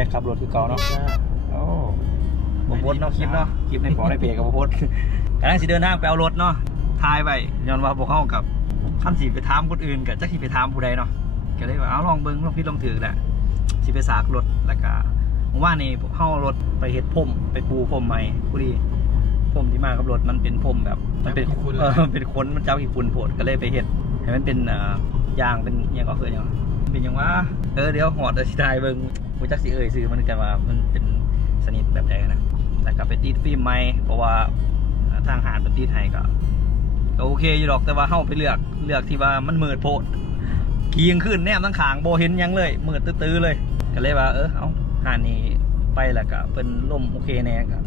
จ็คขับรถคือเก่าเนาะโอ้บโพสต์เนาะคลิปเนาะคลิปในปอในเพจกับบโพสต์กำลังสิเดินทางไปเอารถเนาะทายไปย้อนว่าพวกเขากับขั้นสิไปถามคนอื่นกับจักสิไปถามผู้ใดเนาะก็เลยว่าเอาลองเบิ้งลองพิดลองถือแหละสิไปสากรถแล้วก็ผมว่านี่พวกเขาเอารถไปเฮ็ดพรมไปปูพรมใหม่ผู้ดีพรมที่มากับรถมันเป็นพรมแบบมันเป็นจับขี้ฝุ่นเออมันเป็นขนมันเจ้าขี้ฝุ่นโผดก็เลยไปเฮ็ดให้มันเป็นเอ่อยางเป็นอิหยังก็เพื่อนยังวะ เป็นยังว่าเออเดี๋ยวหอดเดี๋ยวสิทายเบิ้งกูจักสิเอ่ยซื้อมันกันว่ามันเป็นสนิทแบบใดนะแล้วก็ไปติดฟิล์มใหมเพราะว่าทางหารเป็นติดให้ก็ก็โอเคอยู่ดอกแต่ว่าเฮาไปเลือกเลือกที่ว่ามันมืดโพดขี่ยังขึ้นแนมทั้งขางโบเห็นยังเลยมืดตื้อๆเลยก็เลยว่าเออเอาหานนี้ไปแล้วก็เป็นล่มโอเคแน่ก็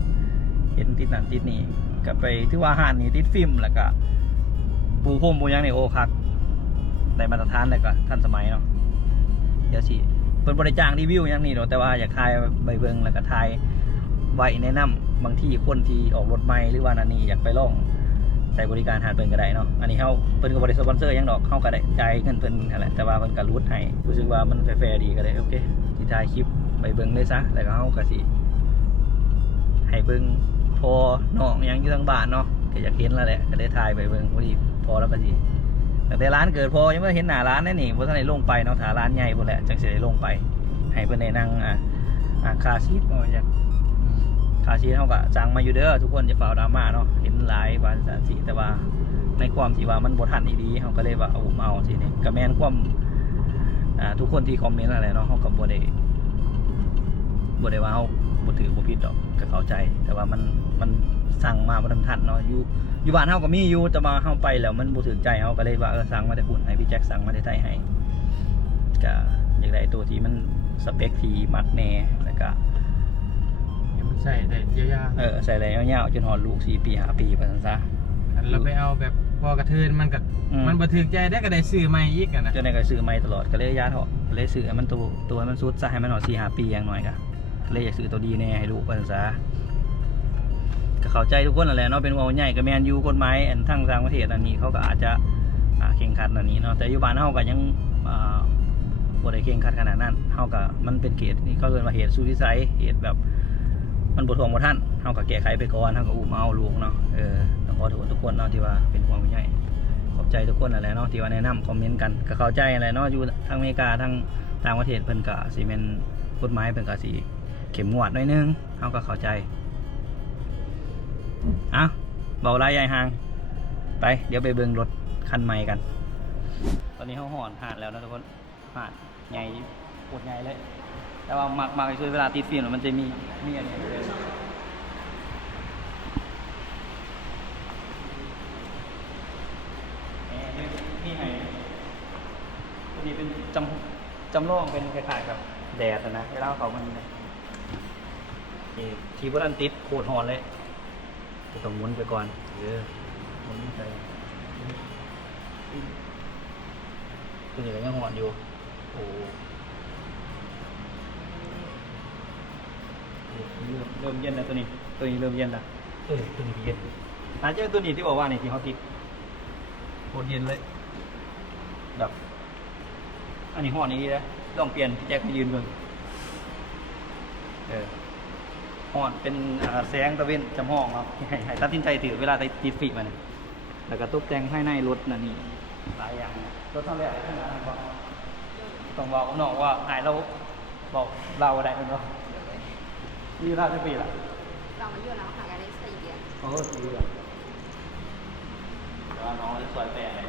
เห็นติดนั่นติดนี่ก็ไปที่ว่าหานนี้ติดฟิล์มแล้วก็ปูพรมปูยังในโอคักได้มาตรฐานแล้วก็ทันสมัยเนาะ ดี๋ยวสิเพิ่นบริจางรีวิวอย่างนี้เนาะแต่ว่าอยากทายใบเบิงแล้วก็ทายไว้แนะนำบางที่คนที่ออกรถใหม่หรือว่านันนี่อยากไปลองใช้บริการหาเพิ่นก็ได้เนาะ อันนี้เฮาเพิ่นก็บ่ได้สปอนเซอร์ยังดอกเฮาก็ได้จ่ายเงินเพิ่นนั่นแต่ว่าเพิ่นก็รูดให้รู้สึกว่ามันแฟร์ดีก็เลยโอเคสิถ่ายคลิปไปเบิ่งเลยซะแล้วก็เฮาก็สิให้เบิ่งพอน้องยังอยู่ทางบ้านเนาะก็อยากเห็นแล้วแหละก็ได้ถ่ายไปเบิ่งพอดีพอแล้วก็สิ แต่แต่ร้านเกิดพอยังไม่เห็นหน้าร้านแน่นี่ว่าท่านได้ลงไปเนาะถ้าร้านใหญ่พุ่นแหละจังสิได้ลงไป ให้เพิ่นได้นั่งอ่าอ่าคาซีทเอาอยากคาซีทเฮาก็สั่งมาอยู่เด้อทุกคนจะฝ่าดราม่าเนาะเห็นหลายว่าสาสิแต่ว่าในความที่ว่ามันบ่ทันอีดีเฮาก็เลยว่าเอาผมเอาสินี่ก็แม่นความอ่าทุกคนที่คอมเมนต์อะไรเนาะเฮาก็บ่ได้บ่ได้ว่าเฮาบ่ถือบ่ผิดดอก ก็เข้าใจแต่ว่ามันมันสั่งมาบ่ทันทันเนาะอยู่อยู่บ้านเฮาก็มีอยู่แต่มาเฮาไปแล้วมันบ่ถึงใจเฮาก็เลยว่าเออสั่งมาแต่ปุ่นให้พี่แจ็คสั่งมาแต่ไทยให้ก็อยากได้ตัวที่มันสเปคที่มัดแน่แล้วก็เดี๋ยวมันใส่แต่เยอะเออใส่ได้ยาวๆจนฮอดลูก4ปี5ปีไปซั่นซะๆอันเราไปเอาแบบพอกระเทินมันก็อืมมันบันทึกใจได้ก็ได้ซื้อใหม่อีกอะนะจนได้ก็ซื้อใหม่ตลอดก็เลยยาเถาะก็เลยซื้อให้มันตัวตัวให้มันสุดซะให้มันฮอด4 5ปีอย่างน้อยก็ก็ เลยอยากซื้อตัวดีแน่ให้ลูกไปซั่นซะก็เข้าใจทุกคนนั่นแหละเนาะเป็นว่าใหญ่ก็แมนยูกฎหมายอันทั้งต่างประเทศอันนี้เขาก็อาจจะอ่าเข่งขัดอันนี้เนาะแต่อยู่บ้านเฮาก็ยังบ่ได้เก่งขัดขนาดนั้นเฮาก็มันเป็นเกตนี่ก็เรียกว่าเหตุสุดวิสัยเหตุแบบมันบ่ทวงบ่ท่านเฮาก็แก้ไขไปก่อนเฮาก็อุ้มเอาลูกเนาะเออต้องขอโทษทุกคนเนาะที่ว่าเป็นห่วงเป็นใยขอบใจทุกคนนั่นแหละเนาะที่ว่าแนะนำคอมเมนต์กันก็เข้าใจนั่นแหละเนาะอยู่ทางอเมริกาทางต่างประเทศเพิ่นก็สิแม่นกฎหมายเพิ่นก็สิ เข้มงวดหน่อยนึงเฮาก็เข้าใจอะเบาหลายใหญ่หาง ไป เดี๋ยวไปเบิ่งรถคันใหม่กัน ตอนนี้เฮาหอนหาดแล้วนะทุกคนหาดใหญ่ปวดใหญ่เลย แต่ว่ามักมักช่วยเวลาติดฟิล์มมันจะมีมีอันนี้เลยนี่ให้ตัวนี้เป็นจำจำลองเป็นคล้ายๆกับแดดอะนะเวลาเขามันนี่ ทีบรันติดโคตรหอนเลยจะต้องหมุนไปก่อนเออหมุนไปตัวนี้ก็ยังหอนอยู่ โอ้เริ่มเริ่มเย็นแล้วตัวนี้ ตัวนี้เริ่มเย็นแล้วเออตัวนี้เย็นอาจจะเป็นตัวนี้ที่บอกว่านี่ที่เขาติดโคตรเย็นเลยแบบอันนี้ห่อนี้นะลองเปลี่ยนพี่แจ็คไปยืนเบิ่งเออ ห่อนเป็นอ่าแสงตะเวนจำห้องครับให้ให้ตัดสินใจถือเวลาติดฟีมันยแล้วก็ตกแต่งภายในรถน่ะนี่หลายอย่างนะรถทำแบบขนาดนั้นบอกต้องบอกน้องว่าหายเราบอกเราอะไรเป็นก็มีราชปีละเรามาอยู่แล้วห่างกันได้สี่เดือนโอ้สี่เดือนแต่ว่าน้องจะสวยแปลกเลย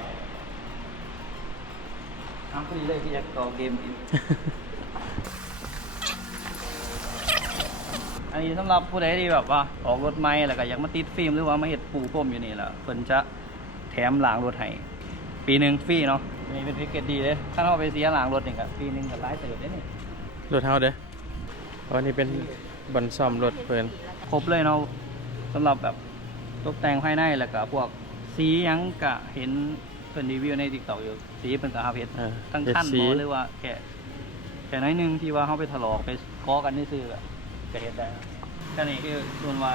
อ้าวพอดีเลยที่จะต่อเกมอีก อันนี้สำหรับผู้ใดที่แบบว่าออกรถใหม่แล้วก็อยากมาติดฟิล์มหรือว่ามาเห็ดปูพรมอยู่นี่แหละเพิ่นจะแถมล้างรถให้ปีหนึ่งฟรีเนาะอันนี้เป็นพิเกตดีเลยถ้าเราไปเสียล้างรถนี่ก็ปีหนึ่งก็หลายเติบได้นี่รถเฮาเด้อเพราะนี่เป็นบอนซ่อมรถเพิ่นครบเลยเนาะสำหรับแบบตกแต่งภายในแล้วก็พวกสีหยังกะเห็นเพิ่นรีวิวในติ๊กต็อกอยู่สีเพิ่นก็อาเพชรเออทั้งเฮ็ดขั้นสีบ่หรือว่าแค่แค่น้อยหนึงที่ว่าเขาไปถลอกไปก้อกันนี่ซื้อ ก็เฮ็ดได้ก็นี่คือส่วนว่า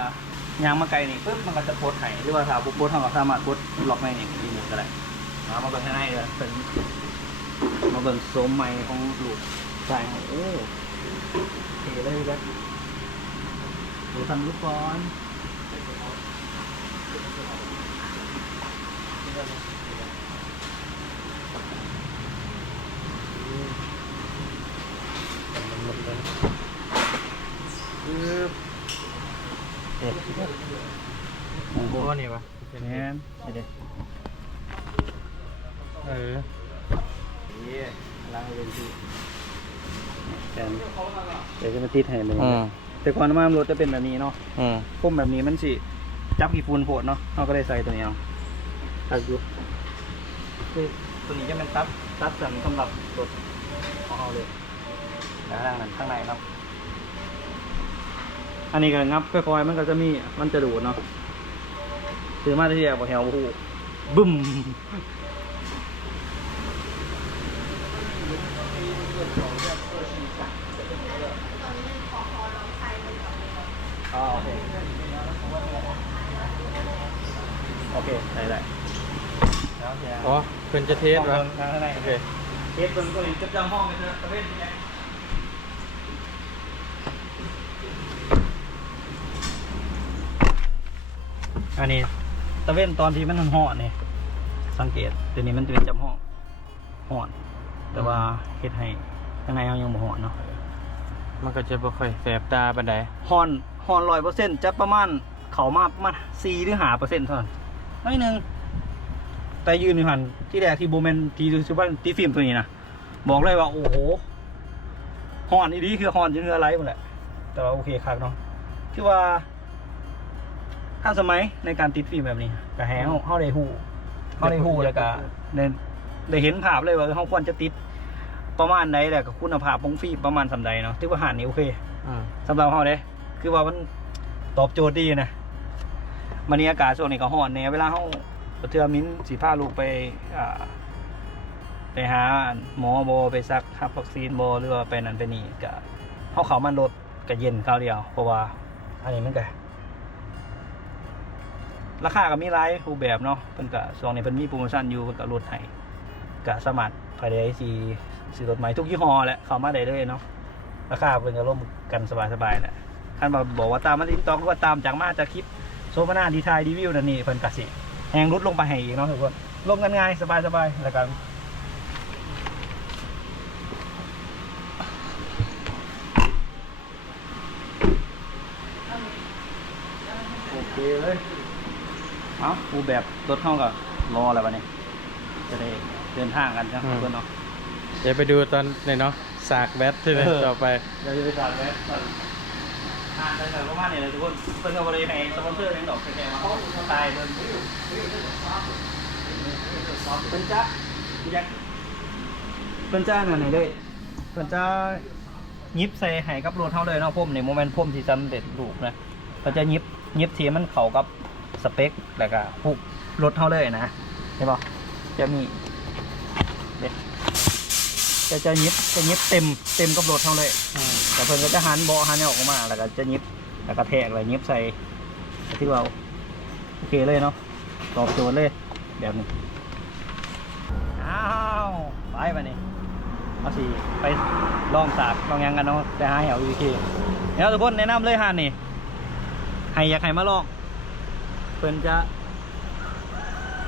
ยางมาไกลนี่ปึ๊บมันก็จะปลดให้หรือว่าถ้าบ่ปลดเขาก็สามารถปลดล็อกในนี่รีโมทก็ได้มามาเบิ่งข้างในเลยเพิ่นมาเบิ่งโสมใหม่ของลูกใช่โอ้เทเลยแบบดูทำลูกก่อน ปึ๊บ เด็ด โอ้โหนี่วะแม่นเด็ดเออนี่ล้างเลยทีแกนเดี๋ยวจะมาติดให้เลยอืมแต่ก่อนน้ำมันรถจะเป็นแบบนี้เนาะอืมพุ่มแบบนี้มันสิจับกี่ฟูนโผดเนาะเราก็ได้ใส่ตัวนี้เอาตัดอยู่คือตัวนี้จะเป็นตัดตัดสำสำหรับรถของเราเลยแล้วข้างนั้นข้างในครับ อันนี้ก็งับค่อยๆมันก็จะมีมันจะดูดเนาะ ซื้อมาที่เดียวบอกแถวโอ้โหบึ้มอ๋อโอเค โอเคใส่ได้แล้วแชร์อ๋อเพิ่นจะเทสวะข้างในโอเคเทสตัวนี้จะจำห้องไปเถอะประเภทนี้อันนี้ตะเว้นตอนที่มันห่อนนี่สังเกตตัวนี้มันจะเป็นจำห้องห่อน แต่ว่าเฮ็ดให้ข้างในเขายังบ่ห่อนเนาะมันก็จะบ่ค่อยแสบตาปานใดห่อนห่อนร้อยเปอร์เซ็นต์จะประมาณเขามาประมาณสี่หรือห้าเปอร์เซ็นต์เท่านั้นน้อยหนึ่งแต่ยืนอยู่หันที่แรกที่โบเมนที่ซูบ้านที่ฟิล์มตัวนี้นะบอกเลยว่าโอ้โหห่อนอีดีคือห่อนจนเรือไรหมดแหละแต่ว่าโอเคครับเนาะคือว่า ทันสมัยในการติดฟิล์มแบบนี้ก็แฮงเข้าได้หูเข้าได้หูแล้วก็ได้ได้เห็นภาพเลยว่าเขาควรจะติดประมาณใดแหละกับคุณภาพของฟิล์มประมาณสำใดเนาะถือว่าหานนี่โอเคอืมสำหรับเขาเด้คือว่ามันตอบโจทย์ดีนะมันนี้อากาศช่วงนี้ก็ร้อนเนี่ยเวลาเขาเทือมิ้นสีผ้าลูกไปอ่าไปหาหมอโบไปซักทับวัคซีนโบหรือว่าไปนั่นไปนี่ก็เขาเขามันลดก็เย็นคราวเดียวเพราะว่าอันนี้มันก็ ราคาก็มีหลายรูปแบบเนาะเพิ่นก็ช่วงนี้เพิ่นมีโปรโมชั่นอยู่เพิ่นก็ลดให้ก็สามารถภายในสีซื้อรถใหม่ทุกยี่ห้อแหละเข้ามาได้เลยเนาะราคาเป็นก็ร่วมกันสบายๆแหละท่านบอกบอกว่าตามมาติดต่อก็ตามจากมาจากคลิปโซฟานาดีไทยรีวิวนั่นนี่เพิ่นกสิแหงรุดลงไปให้อีกเนาะทุกคนลงกันง่ายสบายๆแล้วกันโอเคเลย เอาปูแบบรถเข้ากับรอแล้ววันนี้จะได้เดินทางกันนะทุกคนเนาะ เดี๋ยวไปดูตอนนี่เนาะสากแบตใช่ไหมเออ ต่อไป เดี๋ยวจะไปสานแวะก่อนอ่านได้เลยประมาณนี้เลยทุกคนเพิ่นก็บริในสปอนเซอร์ในดอกแค่ๆมาเขาสไตล์เพิ่นเพิ่นจะพี่แจ็คเพิ่นจะนั่นไหนเลยเพิ่นจะยิบใส่ให้กับรถเท่าเลยเนาะพ่มในโมเมนต์พ่มที่สำเร็จรูปนะเพิ่นจะยิบยิบที่มันเข้ากับ สเปค แล้วก็พวกรถเท่าเลยนะเห็นป่ะจะมีเด็จะจะยิบจะยิบเต็มเต็มกับรถเท่าเลยแต่เพิ่นก็จะหันเบาะหันเนี่ยออกมา แล้วก็จะยิบแล้วก็แทกอะไรยิบใส่ที่เราโอเคเลยเนาะตอบโจทย์เลยแบบนี้อ้าวไปมานี่เอาสิไปลองสากลองยังกันเนาะไปหาแหววีเคแล้วทุกคนแนะนำเลยหันนี่ให้อยากให้มาลอง เพิ่นจะ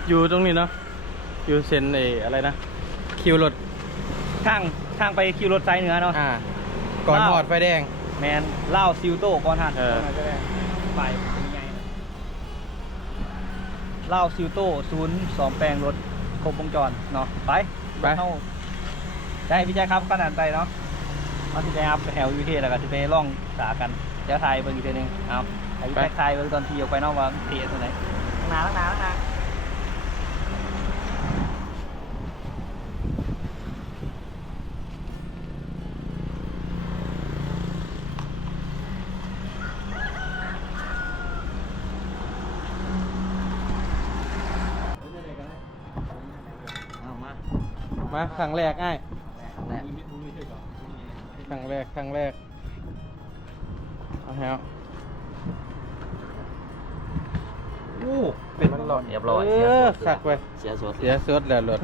อยู่ตรงนี้เนาะอยู่เซนไอ้อะไรนะ คิวรถทางทางไปคิวรถไซเหนือเนาะอ่า ก่อนว้าวหอดไฟแดง แมนเล่าวซิลโต้ก่อนหันเออไปเป็นไงเล่าวซิลโต้ศูนย์สองแปลงรถครบวงจรเนาะไปไป เข้าได้พี่แจ๊คครับขนาดไปเนาะเอาที่ไปครับแถวยูเคแล้วก็ที่ไปล่องสากันเดี๋ยวไทยเบิ่งอีกทีหนึงเอา ไอ้พี่แจ๊คไทยเบิ่งตอนที่ออกไปเนอกว่าเทียตรงไหนข้างหน้าข้างหน้าข้างหน้าเอามามาครั้งแรกง่ายครั้งแรกครั้งแรกเอาแล้ว โอ้ เป็นมันหลอดเรียบร้อยเออขักไปเสียสดเสียสุดแล้วรถ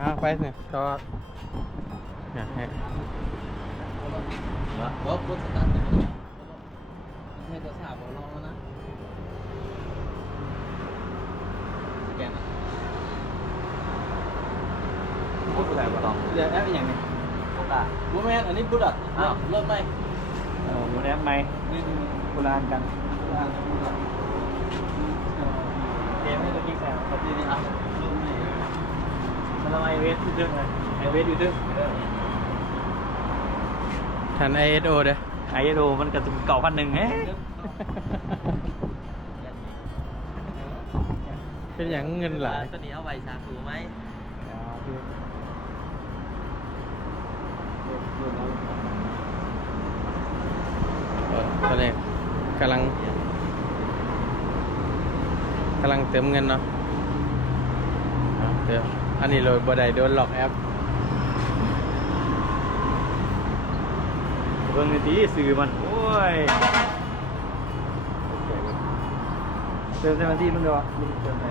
อ่าไปเนี่ยก็เนี่ยให้ว่าว่าพุทธศาสนาให้ตัวสาบลองแล้วนะสแกนนะพุทธศาสนาลองเรียกแอปอย่างนี้พุทธะบูแมนอันนี้พุทธะอ้าวเริ่มไหมเออดูแอปไหมนี่นี่โบราณกันพุทธะพุทธะ เกมให้ตัวยิ่งแซวนี่นี่อะเริ่มไหมมันทำไอเวสอยู่ทึ่งเลยไอเวสอยู่ทึ่งทัน ISO เด้อไอโดมันกระตุ้นเก่าพันหนึ่งเฮ้เป็นอย่างเงินหลายตัวนี้เอาไว้สาคูไหมตอนนี้กำลังกำลังเติมเงินเนาะเอาเดี๋ยวอันนี้โหลดบ่ได้โดนหลอกแอปเบิ่งดีสื่อมัน โอ้ยเติมเต็มที่มันเดียวอะมึงเติมไป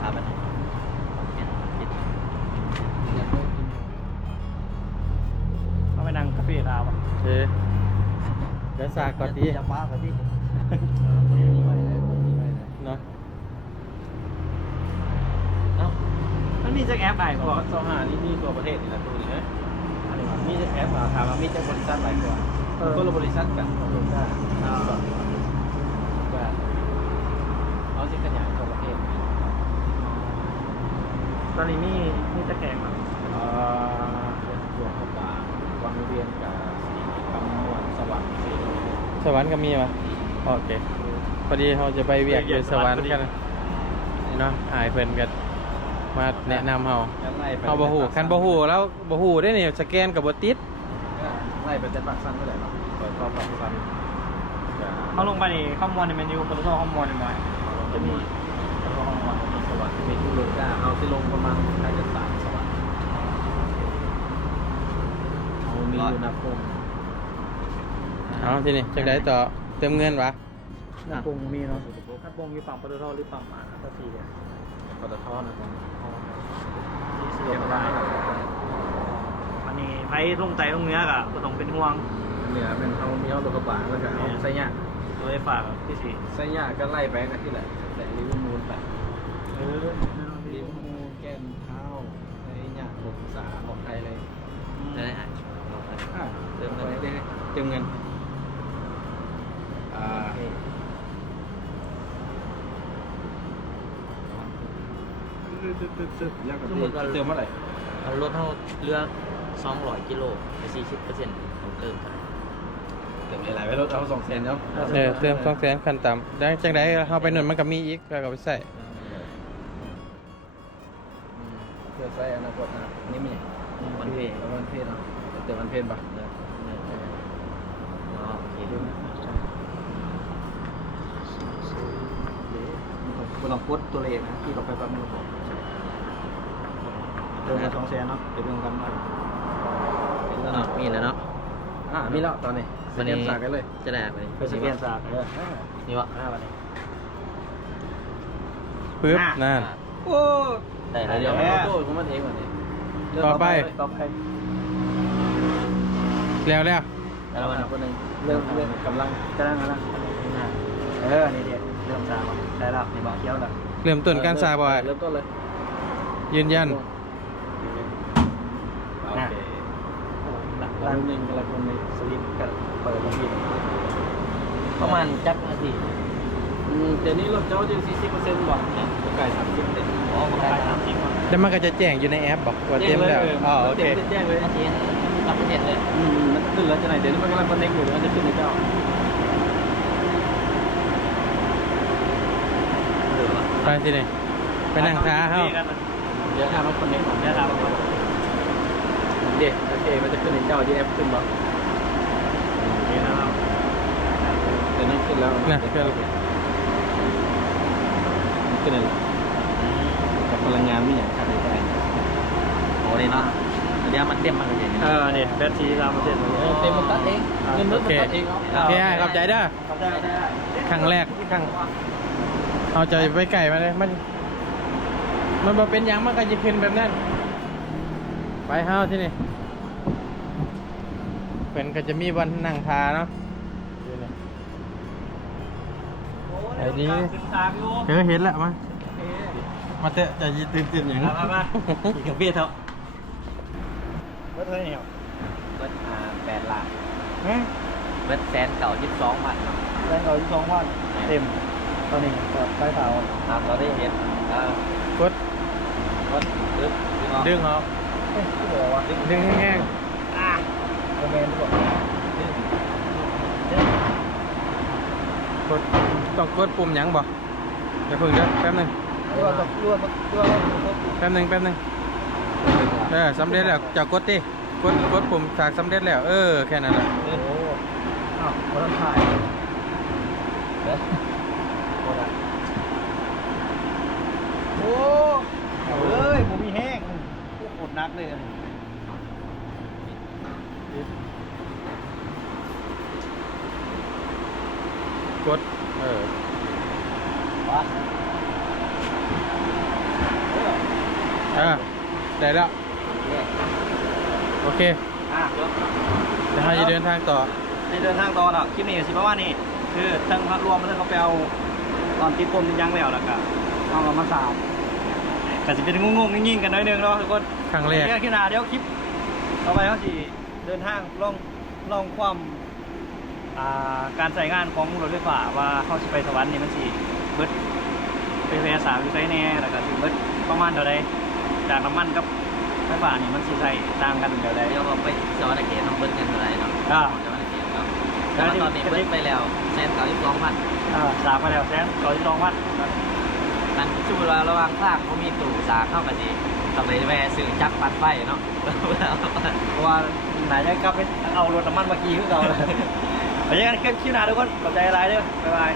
ถามมันปิดปิดเขาไปนั่งคาเฟ่ดาวอะเอ๊ะเดี๋ยวสากก่อนดีจะป้าก่อนดิ เนาะ เอ้า มันมีจากแอปไหนบบออกกสองหานี่มีตัวประเทศนี่แหละตัวนี้นะมีจะแอปมาถามว่ามีจะบริษัทหลายกว่าคนละบริษัทกันเขาจะขยายตัวประเทศตอนนี้มีมีตะแกรงอะเอ่อตัวเข้าป่าวังเวียนกับสีคำมวลสว่างสีสวรรค์ก็มีวะโอเคพอดีเราจะไปเวียกอยู่สวรรค์กันเนาะหายเพิ่นกัน มาแนะนำเฮาเฮาบ่ฮู้คันบ่ฮู้แล้วบ่ฮู้ได้นี่สแกนกับบ่ติดไล่ไปแต่ปากสั้นเท่าไหร่เนาะเปิดความปากสั้นเขาลงไปในข้อมูลในเมนูโปรโตข้อมูลหน่อยจะมีแล้วก็ห้องนอนมีสว่างมีทุลุก้าเอาที่ลงประมาณน่าจะสามสว่างเอามีอุณหภูมิเอาทีนี้จังไดต่อเติมเงินวะน้ำปรุงมีเนาะน้ำปรุงอยู่ฝั่งโปรโตหรือฝั่งมาตะทีเนี่ยปตทนะครับที่สะดวกสบายอันนี้ไปลงไตลงเนื้อกะก็ต้องเป็นห่วงเหนือเป็นเอามีเอาตัวกระบะแล้วก็เอาไส้ย่างโดยฝากพี่สิไส้ย่างก็ไล่ไปกันที่แหละแต่ลิเวอร์มูลไปเออลิเวอร์มูลแก้มเท้าไส้ย่างหกสาออกไทยเลยได้อ่าเติมเงินได้เติมเงินอ่า ยากกว่าเติมเท่าไหร่เอารถเท่าเรือ200กิโลไป40เปอร์เซ็นต์ของเติมกันเติมหลายๆไปรถเอาสองแสนเนาะเออเติม2แสนขั้นต่ำแล้วจังไดเฮาไปนู่นมันก็มีอีกก็เอาไปใส่เพื่อใช้อนาคตนะนี่มีวันเพศวันเพศเนาะเติมวันเพศปะเนอะเนอะอ๋อโอเคคุณลองกดตัวเลขนะที่เราไปประเมินผมเติมมาสองแสนเนาะเดี๋ยวเรื่องกันมาเนาะมีแล้วเนาะอ่ามีแล้วตอนนี้สแกนสากกันเลยจะได้ไปไปสแกนสากเออนี่วะห้าวันนี้ปึ๊บอะนั่นโอ้ได้เดี๋แล้ยววเดี๋ยวเอาตัวของมันเองวันนี้ต่อไปต่อไปแล้วแล้วแล้ววันคนหนึ่งเริ่มเริ่มกำลังกำลังกำลังเออนี่เด็ดเริ่มสากแล้วได้แล้วในบอกเกี้ยวแล้วเริ่มต้นการสาบ่อยเริ่มต้นเลยยืนยัน โอเคร้านหนึ่งกำลังคนในสวิตก็เปิดมาบินประมาณจักนาทีอืมเดี๋ยวนี้รถเจ้าจะสี่สิบเปอร์เซ็นต์บ่เนี่ยไก่สามสิบเต็มอ๋อมันได้ได้สามสิบวันแล้วมันก็จะแจ้งอยู่ในแอปบอกว่าเต็มแล้วอ๋อโอเคแจ้งเลยนาทีรับเปอร์เซ็นต์เลยอืมมันขึ้นแล้วจะไหนเดี๋ยวนี้มันกำลังคอนเนคอยู่เดี๋ยวมันจะขึ้นในเจ้าหรือว่าไปทีนี้ไปนั่งท้าเฮาเดี๋ยวถ้ามันคอนเนคของเดี๋ยวถามก่อนเด็กโอเค มันจะขึ้นในเจ้าที่แอปขึ้นบ่นี่นะครับเดี๋ยวนั้นขึ้นแล้วน่ะเพื่อนขึ้นเลยกับพลังงานไม่อย่างขาดใจโอ้นี่เนาะเดี๋ยวมันเต็มมันก็เห็นเออเนี่ยแบตทีสามเปอร์เซ็นต์เต็มมันตัดเองเงินรถมันตัดเองโอเคอ้ายขอบใจเด้อได้ได้ครั้งแรกครั้งเอาใจไปไก่มาเลยมันมันมาเป็นหยังมันก็จะขึ้นแบบนั้น ไปเฮาที่นี่เป็นก็จะมีวันนั่งทาเนาะอยู่นี่ไอ้นี่ขึ้นตามอยู่เออเห็นแล้วมามาเตะจะยีตื่นตื่นอย่างมามามาอีกกับเบี้ยเถอะเบิดเท่าไหร่เนี่ยเบิดอ่าแปดล้านฮะเบิดแสนเก่ายี่สิบสองพันแรงเราอยู่สองพันเต็มตอนนี้ก็ใต้เท้าตามเราได้เห็นเออกดรถดึกดึงออกดึงเอา เอ้ยที่บอกว่าดึงแห้งอะโมเมนต์ก่อนดึงๆกดต้องกดปุ่มหยังบ่เดี๋ยวเพิ่งเด้อแป๊บหนึงเรือตกเรือตกเรือแป๊บหนึงแป๊บหนึงเออสำเร็จแล้วเจะกดดิกดกดปุ่มฉากสำเร็จแล้ว เออแค่นั้นแหละโอ้อ้าวมาทำถ่ายเด้อโอ้เอาเลยผมมีแห้ง โคตรนักเลยกด เออวะเออได้แล้ว โอเคอะเดี๋ยวเราจะเดินทางต่อในเดินทางต่อแล้วคลิปนี้สิเพราะว่านี่คือทั้งพักรวมมันเขาไปเอาตอนติดปมติดยังแล้วแล้วก็เอาเรามาสาว ก็จะเป็นงงๆยิ่งๆกันหน้อยนึงเนาะทุกคนครั้งแรก เดี๋ยวขึ้นหน้าเดี๋ยวคลิปต่อไปเขาสิเดินทางลองลองความอ่าการใช้งานของรถไฟฟ้าว่าเขาสิไปสวรรค์นี่มันสิเบิดเป็นพยาสาวอยู่ไสแน่แล้วก็สิเบิดประมาณเท่าใดจากน้ำมันกับไฟฟ้านี่มันสิใช้ต่างกันเท่าใด เดี๋ยวเราไปสวัสดิ์เกตน้องเบิดกันเท่าไหร่เนาะอ่าสวัสดิ์เกตเนาะแต่ว่าตอนนี้เบิดไปแล้วแสนเก่ายี่สิบสองพัน อ่าสามมาแล้วแสนเก่าที่สองวัด มันช่วงเวลาระหว่างทางเขามีตู่สาเข้ากันดีต้องไปแวะซื้อจักรปัดไฟเนาะเพราะว่าไหนจะกลับไปเอารถน้ำมันมากี่ขึ้นเราเลยอย่างนั้นคลิปหน้าทุกคนขอบใจอะไรเด้อบ๊ายบาย